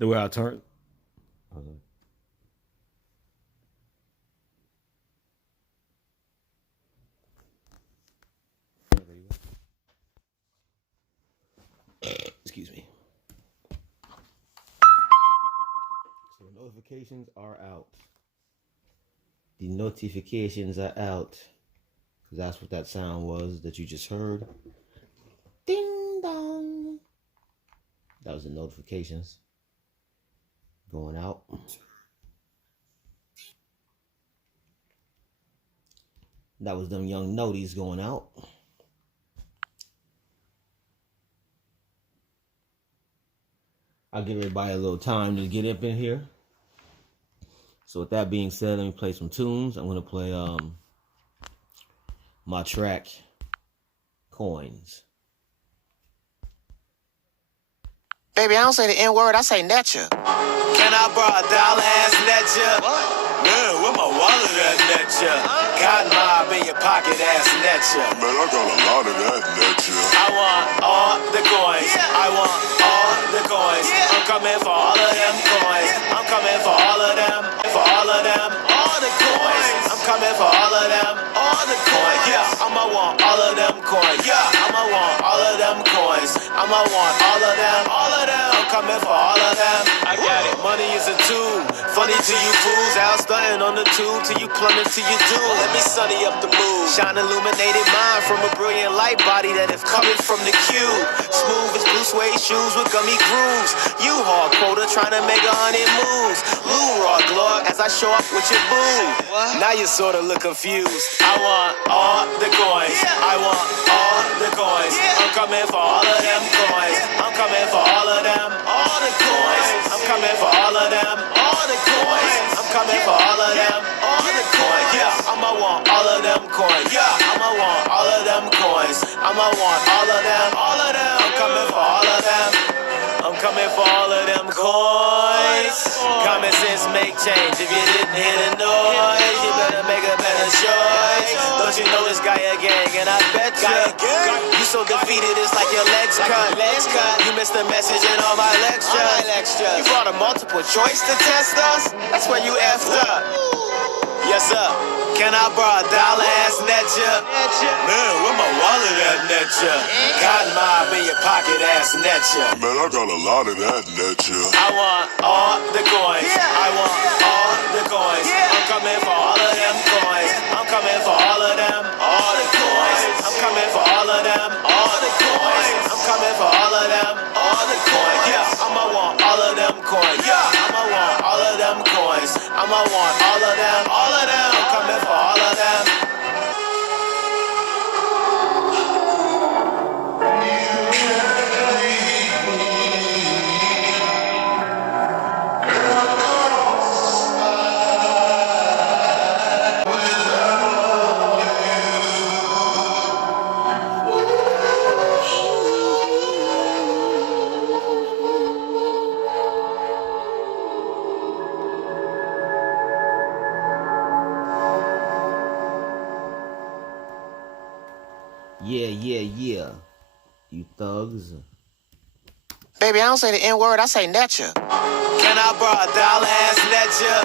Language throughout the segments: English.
The way I turn. Excuse me. So notifications are out. The notifications are out. Because that's what that sound was that you just heard. Ding dong. That was the notifications going out. That was them young noties going out. I'll give everybody a little time to get up in here. So with that being said, let me play some tunes. I'm going to play my track, Coins. Baby, I don't say the N-word, I say netcha. Can I borrow $1 netcha? What? Man, where my wallet at netcha? Cotton mob in your pocket ass netcha. Man, I got a lot of that netcha. I want all the coins. I want all the coins. I'm coming for all of them coins. I'm coming for all of them. For all of them. All the coins. I'm coming for all of them. All the coins. Yeah, I'ma want all of them coins. Yeah, I'ma want all of them coins. I'ma want all of them. All of them. I'm coming for all of them. I got it. Money is a tool. Funny to you fools. Out stunting on the tube till you plummet to your doom. Let me sunny up the mood. Shine illuminated mind from a brilliant light body that if coming from the cube. Smooth as blue suede shoes with gummy grooves. You hard quota trying to make 100 moves. Lou raw glow as I show up with your boo. Now you sort of look confused. I want all the coins. I want all the coins. I'm coming for all of them coins. I'm coming for all of them. All the coins. I'm coming for all of them. All the coins. I'm coming for all of them. All the coins. Yeah, I'ma want all of them coins. Yeah, I'ma want all of them coins. I'ma want all of them. All of them. I'm coming for all of them. I'm coming for all of them coins. Common sense make change. If you didn't hear the noise, you better make a better choice. Don't you know this guy a gang? And I bet you so defeated it's like your legs cut. You missed the message in all my lectures. You brought a multiple choice to test us? That's where you effed up. Yes, sir. Can I borrow $1 netcha? Man, where my wallet at netcha? Cotton mob in your pocket ass netcha. Man, I got a lot of that netcha. I want all the coins. I want all the coins. I'm coming for all of them coins. I'm coming for all of them. All the coins. I'm coming for all of them. All the coins. I'm coming for all of them. All the coins. Yeah, I'ma want all of them coins. Yeah, I'ma want all of them coins. I'ma want all of them. All of them. I'm coming for all of them. Yeah. You thugs. Baby, I don't say the N-word, I say netcha. Can I borrow $1 netcha?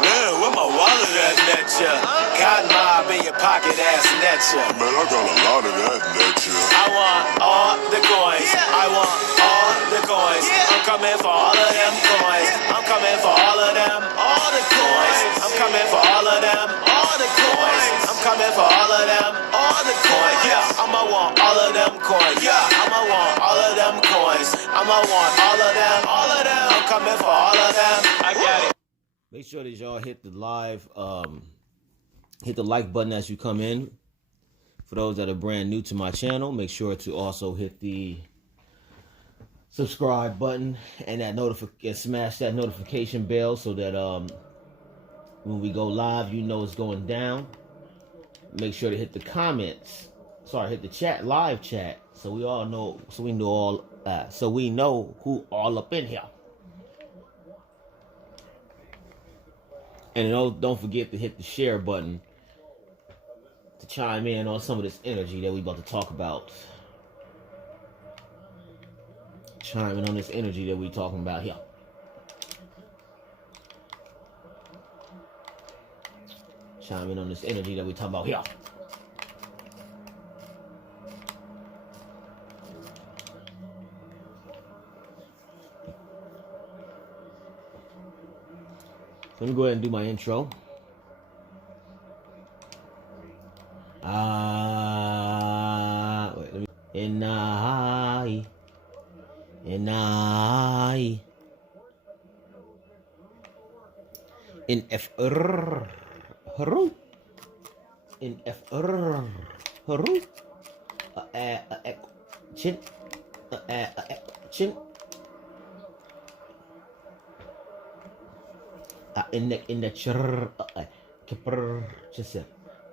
Man, where my wallet at netcha? Cotton mob in your pocket ass netcha. Man, I got a lot of that netcha. I want all the coins. I want all the coins. I'm coming for all of them coins. I'm coming for all of them. All the coins. I'm coming for all of them. All the coins. I'm coming for all of them. All the coins. Yeah, I'ma want all of them coins. Yeah, I'ma want all of them coins. I'ma want all of them. All of them. I'm coming for all of them. I got it. Make sure that y'all hit the live, hit the like button as you come in. For those that are brand new to my channel, make sure to also hit the subscribe button and that smash that notification bell so that when we go live, you know it's going down. Make sure to hit the comments. Hit the chat, live chat, so we all know, so we know who all up in here. And don't forget to hit the share button to chime in on some of this energy that we about to talk about. Chime in on this energy that we talking about here. chime in on this energy that we talking about here. Let me go ahead and do my intro. Wait, let me. Enai. In F-R. Haru. In F-R. Haru. Chin. Chin. In the chur. Kipper. Chisa.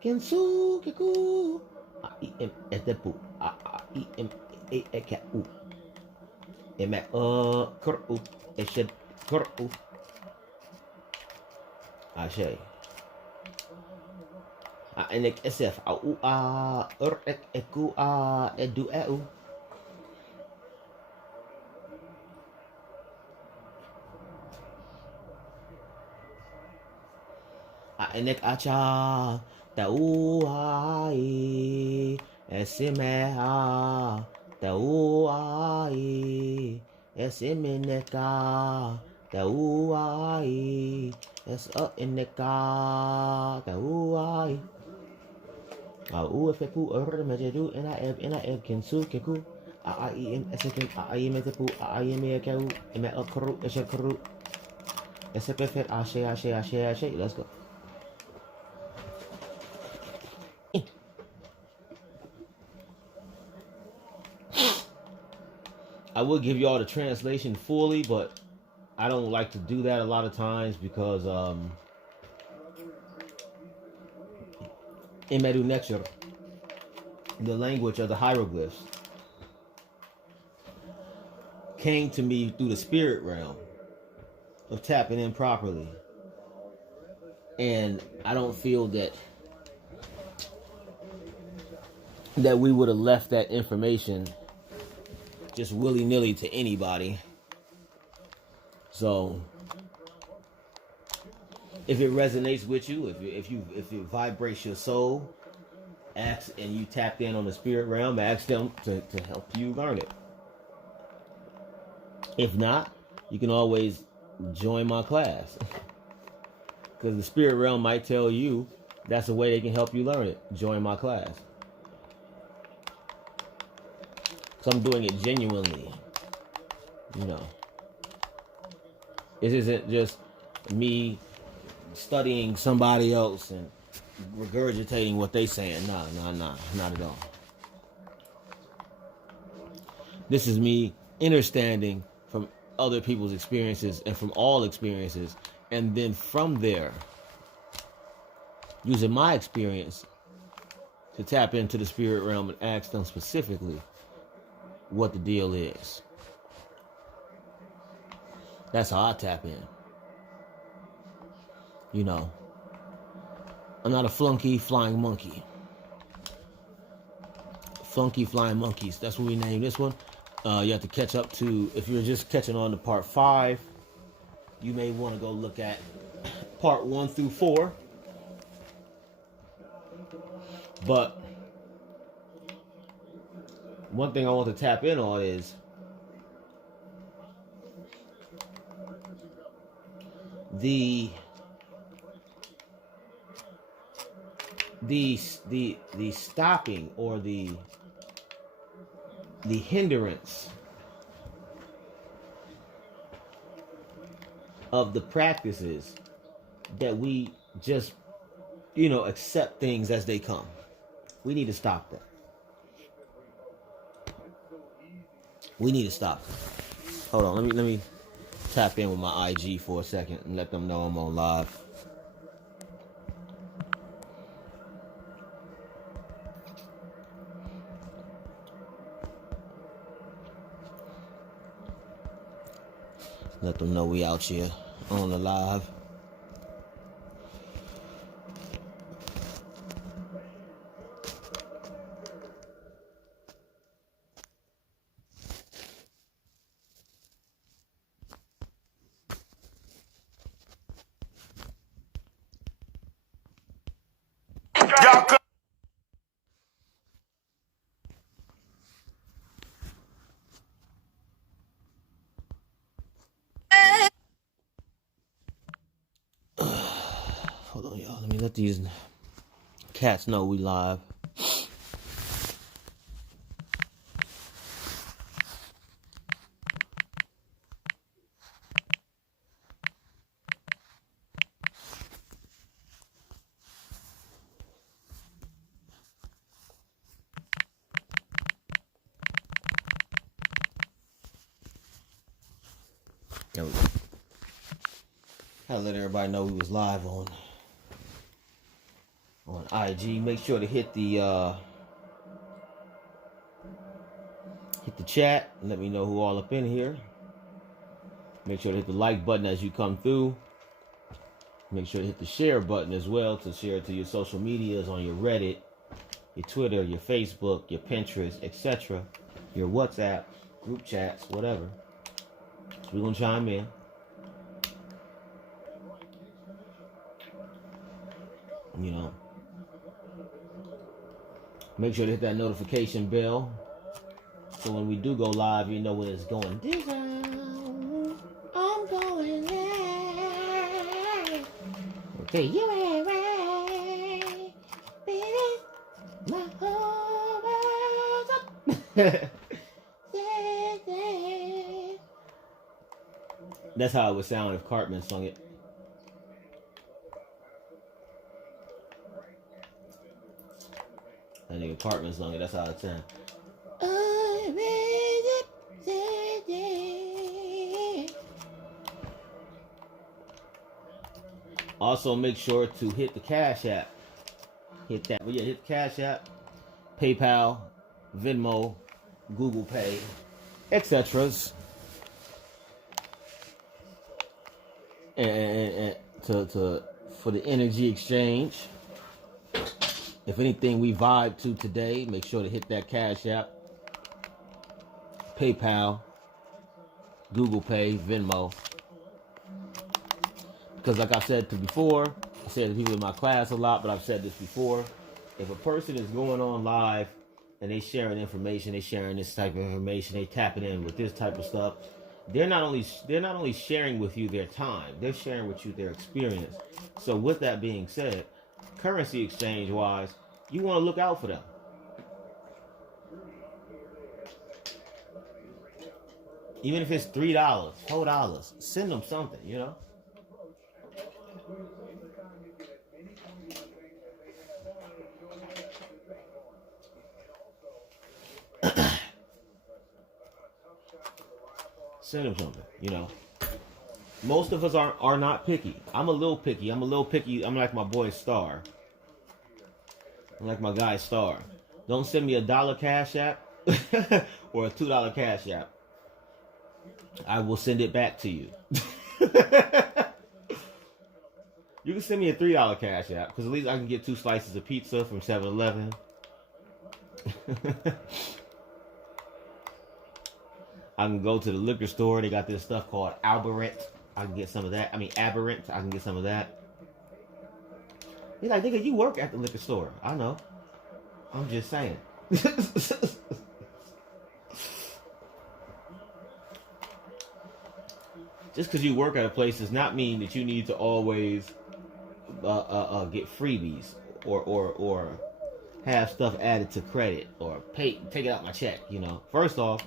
Kensu. Kiku. I-M. Etepu. I-M. A-K-U. Emek. Kuru. Eshed. Kuru. Ashay. Enek SF. Au. Ek. Eku. Edu. Eu. Enek acha tau ai esimea tau ai esimeneka tau ai eneka tau ai au efepu mejedu ena kensu keku aim esekem aim etepu aim ekau eme okru esekru esepefet ashe. Let's go. I will give y'all the translation fully, but I don't like to do that a lot of times because Imedu Nexer, the language of the hieroglyphs, came to me through the spirit realm of tapping in properly. And I don't feel that we would have left that information just willy-nilly to anybody. So if it resonates with you, if it vibrates your soul, ask, and you tapped in on the spirit realm, ask them to help you learn it. If not, you can always join my class. Because the spirit realm might tell you that's a way they can help you learn it. Join my class. Because I'm doing it genuinely. You know. This isn't just me studying somebody else and regurgitating what they saying. Nah, not at all. This is me understanding from other people's experiences and from all experiences, and then from there, using my experience to tap into the spirit realm and ask them specifically what the deal is. That's how I tap in. You know, I'm not a flunky flying monkey. Flunky Flying Monkeys. That's what we named this one. You have to catch up to, if you're just catching on to part 5, you may want to go look at part 1 through 4. But one thing I want to tap in on is the stopping or the hindrance of the practices that we just, accept things as they come. We need to stop that. We need to stop that. Hold on, let me tap in with my IG for a second and let them know I'm on live. Let them know we out here on the live. Y'all could. Hold on, y'all. Let me let these cats know we live. There we go. Had to let everybody know we was live on IG. Make sure to hit the chat and let me know who all up in here. Make sure to hit the like button as you come through. Make sure to hit the share button as well to share it to your social medias, on your Reddit, your Twitter, your Facebook, your Pinterest, etc. Your WhatsApp, group chats, whatever. So we're going to chime in. You know, make sure to hit that notification bell so when we do go live, you know when it's going down. I'm going live. Okay, you ain't right, baby. My whole world's up. That's how it would sound if Cartman sung it. That nigga Cartman sung it. That's how it sounds. Also, make sure to hit the Cash App. Hit that. But yeah, hit the Cash App, PayPal, Venmo, Google Pay, etc. And for the energy exchange. If anything we vibe to today, make sure to hit that Cash App, PayPal, Google Pay, Venmo. Because like I said before, I said to people in my class a lot, but I've said this before. If a person is going on live and they sharing information, they sharing this type of information, they tapping in with this type of stuff, they're not only sharing with you their time, they're sharing with you their experience. So with that being said, currency exchange wise, you want to look out for them. Even if it's $3, $4, send them something, you know. Send them something, you know. Most of us are not picky. I'm a little picky. I'm like my boy Star. I'm like my guy Star. Don't send me $1 Cash App or a $2 Cash App. I will send it back to you. You can send me a $3 Cash App because at least I can get 2 slices of pizza from 7-Eleven. I can go to the liquor store. They got this stuff called Aberrant. I can get some of that. I mean, Aberrant. I can get some of that. He's like, nigga, you work at the liquor store. I know. I'm just saying. Just because you work at a place does not mean that you need to always get freebies or have stuff added to credit or take it out my check. You know, first off,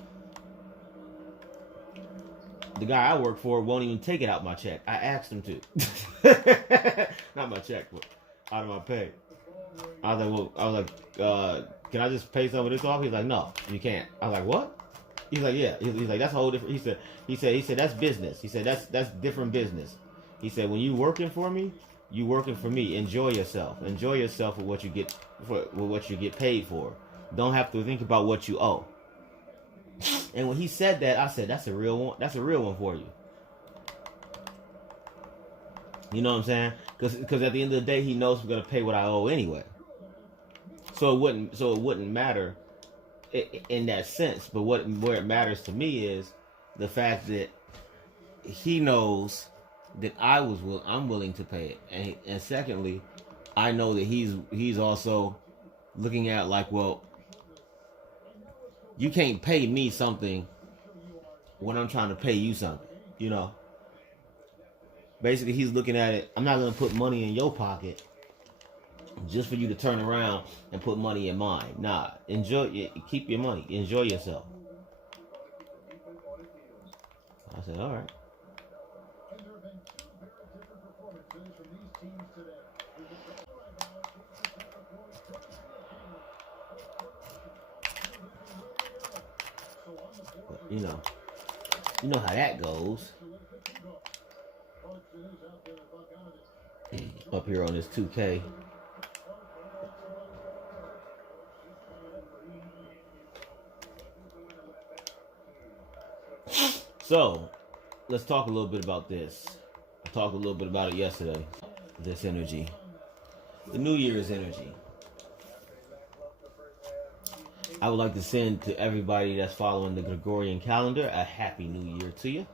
the guy I work for won't even take it out my check. I asked him to. Not my check, but out of my pay. I was like, can I just pay some of this off? He's like, no, you can't. I was like, what? He's like, yeah. He's like, that's a whole different. He said that's business. He said that's different business. He said when you working for me, you working for me. Enjoy yourself. Enjoy yourself with what you get paid for. Don't have to think about what you owe. And when he said that, I said, that's a real one. That's a real one for you. You know what I'm saying? Because at the end of the day, he knows we're gonna pay what I owe anyway. So it wouldn't matter in that sense. But where it matters to me is the fact that he knows that I'm willing to pay it, and secondly, I know that he's also looking at like, well, you can't pay me something when I'm trying to pay you something, you know. Basically, he's looking at it. I'm not gonna put money in your pocket just for you to turn around and put money in mine. Nah, enjoy it. Keep your money. Enjoy yourself. I said, all right. But, you know how that goes. Up here on this 2K. So, let's talk a little bit about this. I talked a little bit about it yesterday. This energy. The New Year's energy. I would like to send to everybody that's following the Gregorian calendar a happy New Year to you.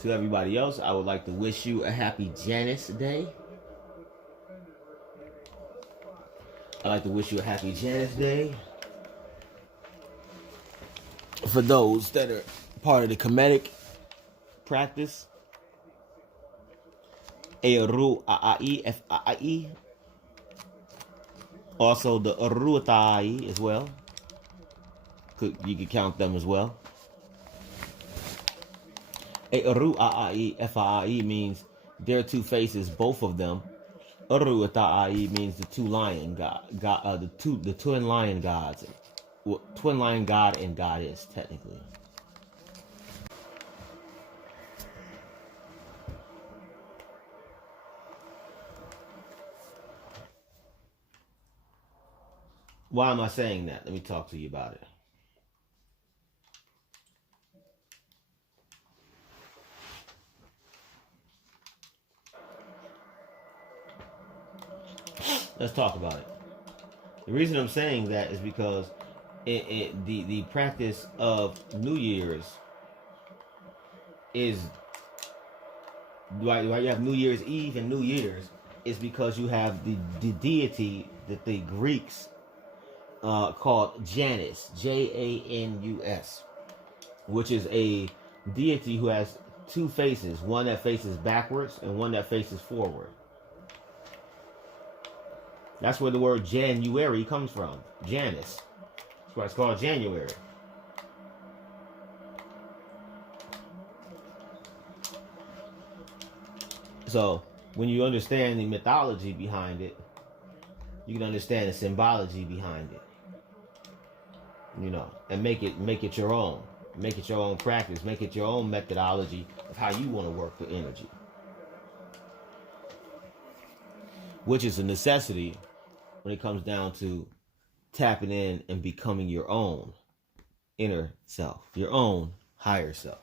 To everybody else, I would like to wish you a happy Janus Day. I'd like to wish you a happy Janus Day. For those that are part of the Kemetic practice, Eru Aai Fai. Also the Aruatai as well. You could count them as well. Eru Aai Fai means their two faces, both of them. Aruatai means the two lion the twin lion gods. Well, twin lion god and goddess, technically. Why am I saying that? Let me talk to you about it. Let's talk about it. The reason I'm saying that is because the practice of New Year's is why you have New Year's Eve and New Year's is because you have the deity that the Greeks called Janus, Janus, which is a deity who has two faces, one that faces backwards and one that faces forward. That's where the word January comes from, Janus. That's why it's called January. So, when you understand the mythology behind it, you can understand the symbology behind it. And make it your own. Make it your own practice. Make it your own methodology of how you want to work with energy. Which is a necessity when it comes down to tapping in and becoming your own inner self, your own higher self.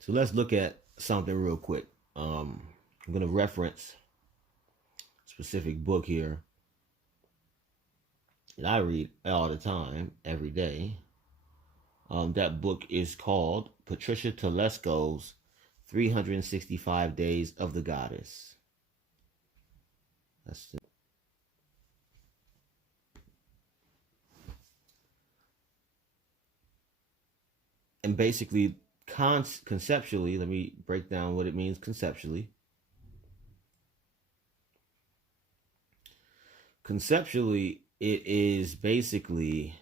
So let's look at something real quick. I'm going to reference a specific book here that I read all the time, every day. That book is called Patricia Telesco's 365 Days of the Goddess. And basically, conceptually, let me break down what it means conceptually. Conceptually, it is basically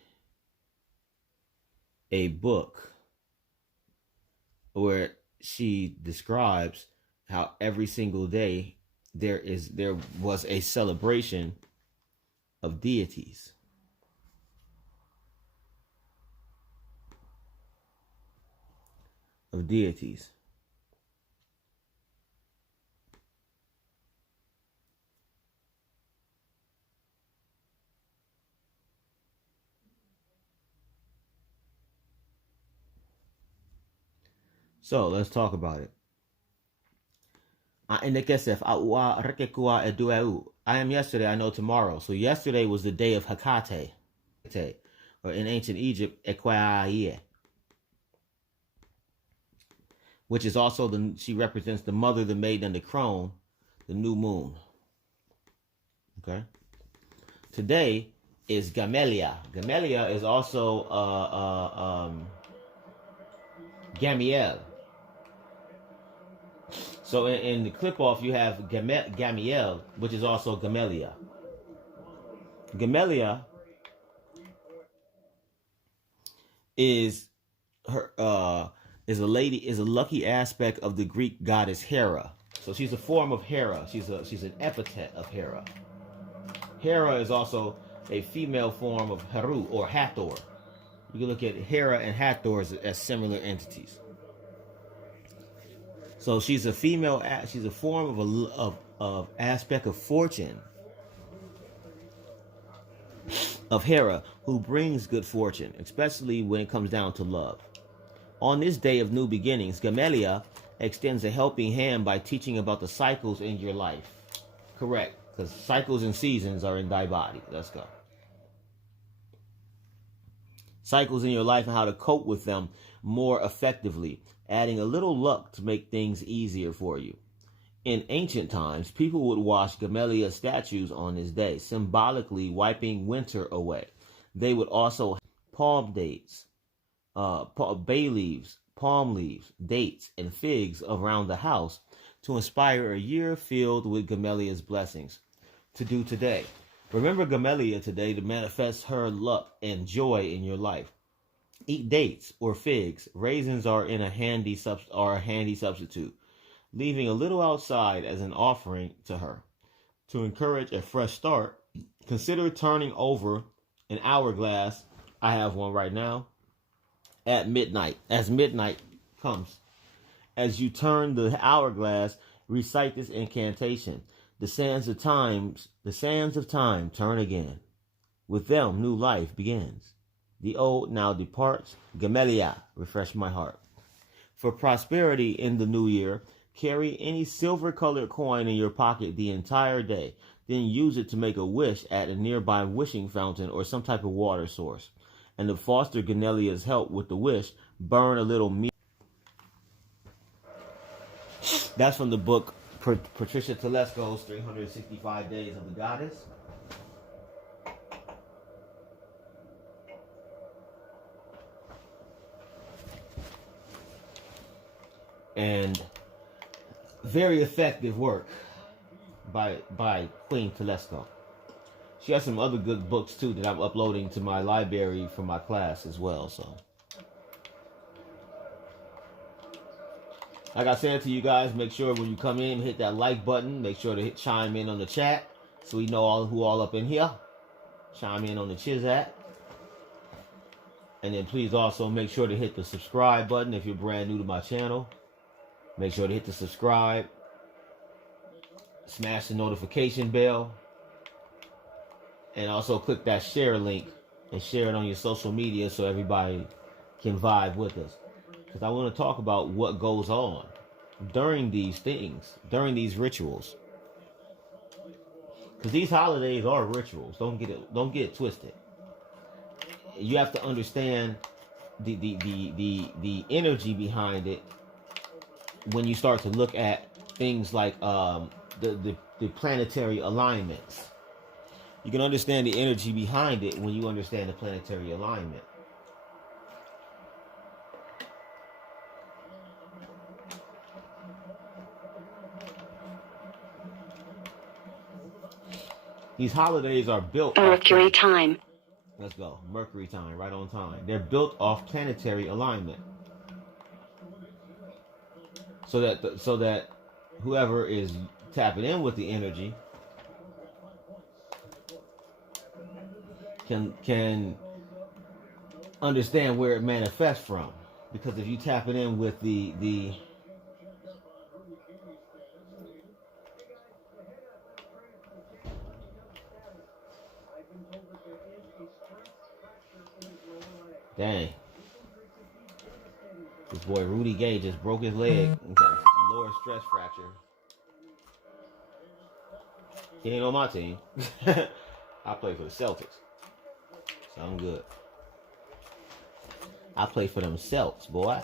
a book where she describes how every single day there was a celebration of deities. So let's talk about it. I am yesterday, I know tomorrow. So yesterday was the day of Hecate, or in ancient Egypt, Ekwaye, which is also she represents the mother, the maiden, and the crone, the new moon. Okay. Today is Gamelia. Gamelia is also Gamiel. So in the clip off, you have Gamiel, which is also Gamelia. Gamelia is a lucky aspect of the Greek goddess Hera. So she's a form of Hera. She's an epithet of Hera. Hera is also a female form of Heru or Hathor. You can look at Hera and Hathor as similar entities. So she's a female. She's a form of aspect of fortune of Hera, who brings good fortune, especially when it comes down to love. On this day of new beginnings, Gamelia extends a helping hand by teaching about the cycles in your life. Correct, because cycles and seasons are in thy body. Let's go. Cycles in your life and how to cope with them more effectively, adding a little luck to make things easier for you. In ancient times, people would wash Gamelia statues on this day, symbolically wiping winter away. They would also palm dates, bay leaves, palm leaves, dates, and figs around the house to inspire a year filled with Gamelia's blessings. To do today. Remember Gamelia today to manifest her luck and joy in your life. Eat dates or figs. Raisins are a handy substitute, leaving a little outside as an offering to her. To encourage a fresh start, consider turning over an hourglass. I have one right now. At midnight, as midnight comes. As you turn the hourglass, recite this incantation. The sands of time turn again. With them, new life begins. The old now departs. Gamelia, refresh my heart. For prosperity in the new year, carry any silver-colored coin in your pocket the entire day. Then use it to make a wish at a nearby wishing fountain or some type of water source. And to foster Gamelia's help with the wish, burn a little meat. That's from the book Patricia Telesco's 365 Days of the Goddess. And very effective work by Queen Telesco. She has some other good books too that I'm uploading to my library for my class as well. So, like I said to you guys, make sure when you come in, hit that like button. Make sure to chime in on the chat so we know who all up in here. Chime in on the Chizat. And then please also make sure to hit the subscribe button if you're brand new to my channel. Make sure to hit the subscribe. Smash the notification bell. And also click that share link and share it on your social media so everybody can vibe with us. Because I want to talk about what goes on during these things, during these rituals. Because these holidays are rituals. Don't get it twisted. You have to understand the energy behind it when you start to look at things like the planetary alignments. You can understand the energy behind it when you understand the planetary alignment. These holidays are built Mercury time. Let's go. Mercury time, right on time. They're built off planetary alignment. So that whoever is tapping in with the energy can understand where it manifests from. Because if you tap it in with the dang. This boy Rudy Gay just broke his leg and got a lower stress fracture. He ain't on my team. I play for the Celtics. So I'm good. I play for them Celts, boy.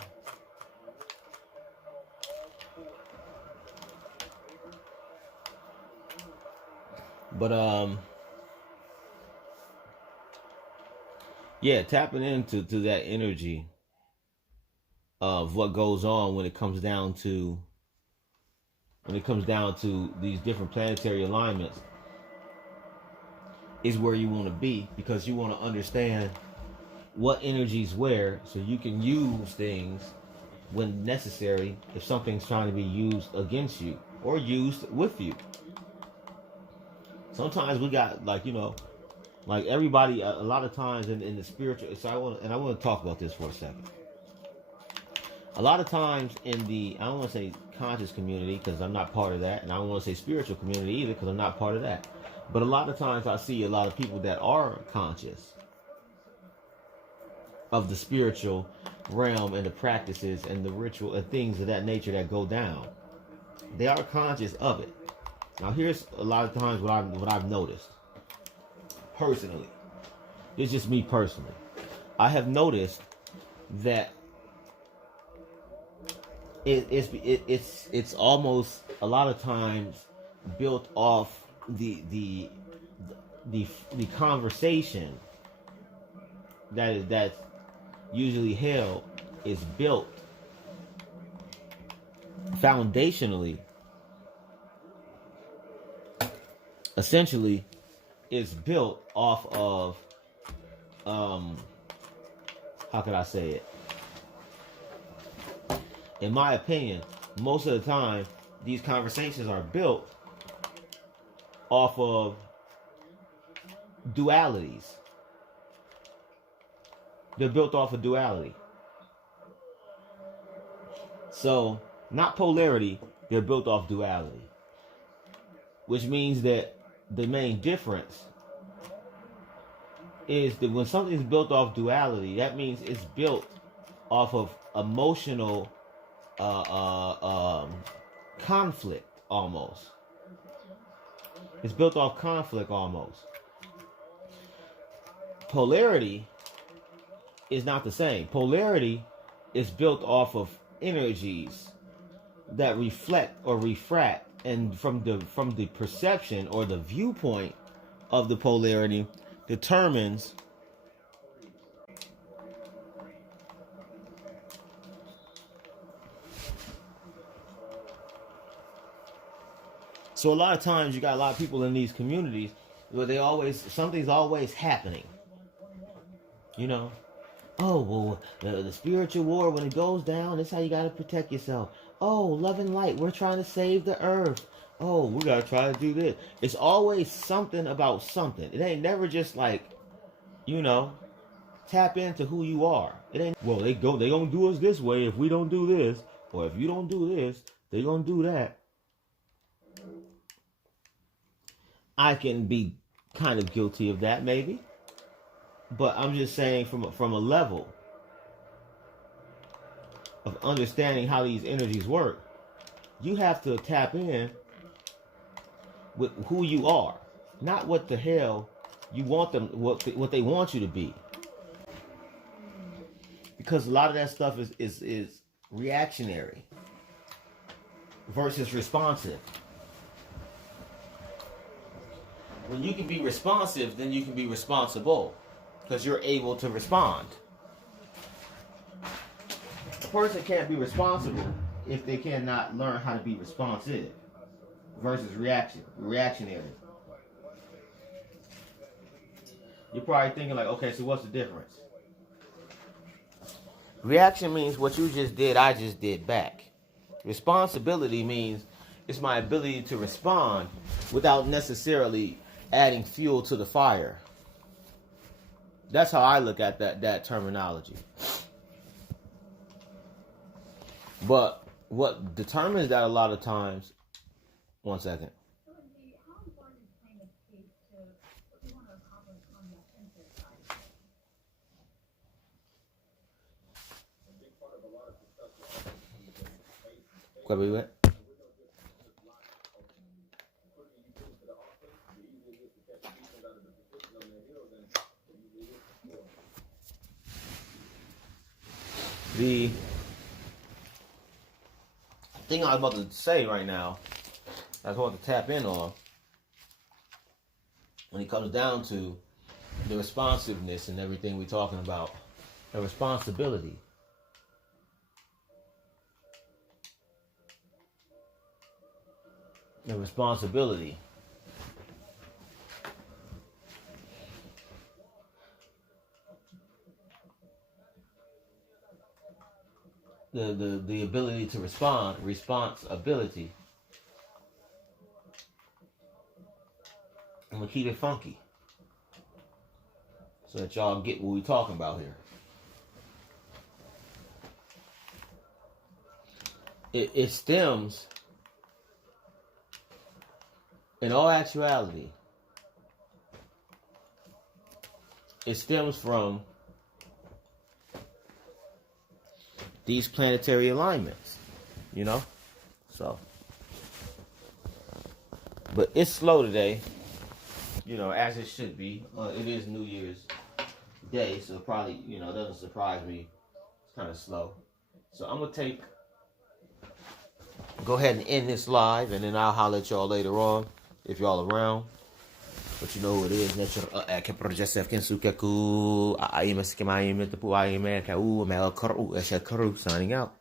But yeah, tapping into that energy of what goes on when it comes down to these different planetary alignments is where you want to be, because you want to understand what energies where, so you can use things when necessary if something's trying to be used against you or used with you. Sometimes we got, like, like everybody, a lot of times in the spiritual, so I want to talk about this for a second. A lot of times in the, I don't want to say conscious community because I'm not part of that, and I don't want to say spiritual community either because I'm not part of that. But a lot of times I see a lot of people that are conscious of the spiritual realm and the practices and the ritual and things of that nature that go down. They are conscious of it. Now here's a lot of times what I've noticed personally. It's just me personally. I have noticed that it's almost a lot of times built off the conversation that's usually held is built foundationally, essentially is built off of how could I say it? In my opinion, most of the time these conversations are built off of dualities. They're built off of duality. So, not polarity, they're built off duality. Which means that the main difference is that when something's built off duality, that means it's built off of emotional conflict almost. It's built off conflict almost. Polarity is not the same. Polarity is built off of energies that reflect or refract, and from the perception or the viewpoint of the polarity determines so a lot of times you got a lot of people in these communities where something's always happening. Oh, well, the spiritual war, when it goes down, that's how you got to protect yourself. Oh, love and light, we're trying to save the earth. Oh, we got to try to do this. It's always something about something. It ain't never just like, tap into who you are. It ain't, well, they gonna do us this way if we don't do this. Or if you don't do this, they gonna do that. I can be kind of guilty of that, maybe. But I'm just saying from a level of understanding how these energies work, you have to tap in with who you are, not what the hell you want them, what they want you to be. Because a lot of that stuff is reactionary versus responsive. When you can be responsive, then you can be responsible. Because you're able to respond. A person can't be responsible if they cannot learn how to be responsive versus reactionary. You're probably thinking like, okay, so what's the difference? Reaction means what you just did, I just did back. Responsibility means it's my ability to respond without necessarily adding fuel to the fire. That's how I look at that terminology. But what determines that a lot of times, one second. Where we went? The thing I was about to say right now, I just want to tap in on, when it comes down to the responsiveness and everything we're talking about, the responsibility. The responsibility. The ability to respond, responsibility. I'm gonna keep it funky so that y'all get what we're talking about here. It stems, in all actuality, it stems from these planetary alignments, you know? So, but it's slow today, you know, as it should be. It is New Year's Day, so probably, you know, it doesn't surprise me. It's kind of slow. So I'm going to go ahead and end this live, and then I'll holler at y'all later on, if y'all around. But you know who it is. Que projeção que suka ku ai mas que mai me tu ai me ka u me signing out.